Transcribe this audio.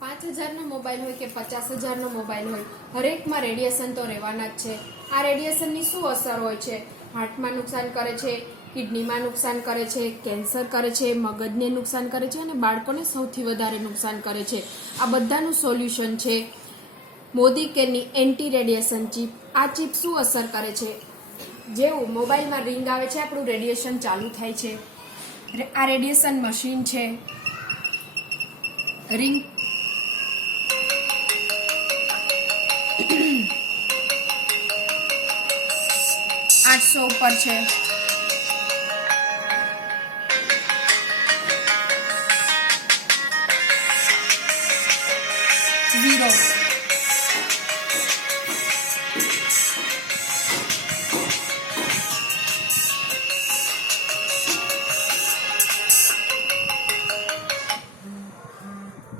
પાંચ હજારનો મોબાઈલ હોય કે પચાસ હજારનો મોબાઈલ હોય, હરેકમાં રેડિયેશન તો રહેવાના જ છે. આ રેડિયેશનની શું અસર હોય છે? હાર્ટમાં નુકસાન કરે છે, કિડનીમાં નુકસાન કરે છે, કેન્સર કરે છે, મગજને નુકસાન કરે છે અને બાળકોને સૌથી વધારે નુકસાન કરે છે. આ બધાનું સોલ્યુશન છે મોદી કેરની એન્ટી રેડિયેશન ચીપ. આ ચીપ શું અસર કરે છે? જેવું મોબાઈલમાં રિંગ આવે છે, આપણું રેડિયેશન ચાલુ થાય છે. આ રેડિયેશન મશીન છે. રિંગ આઠસો ઉપર છે. ઝીરો.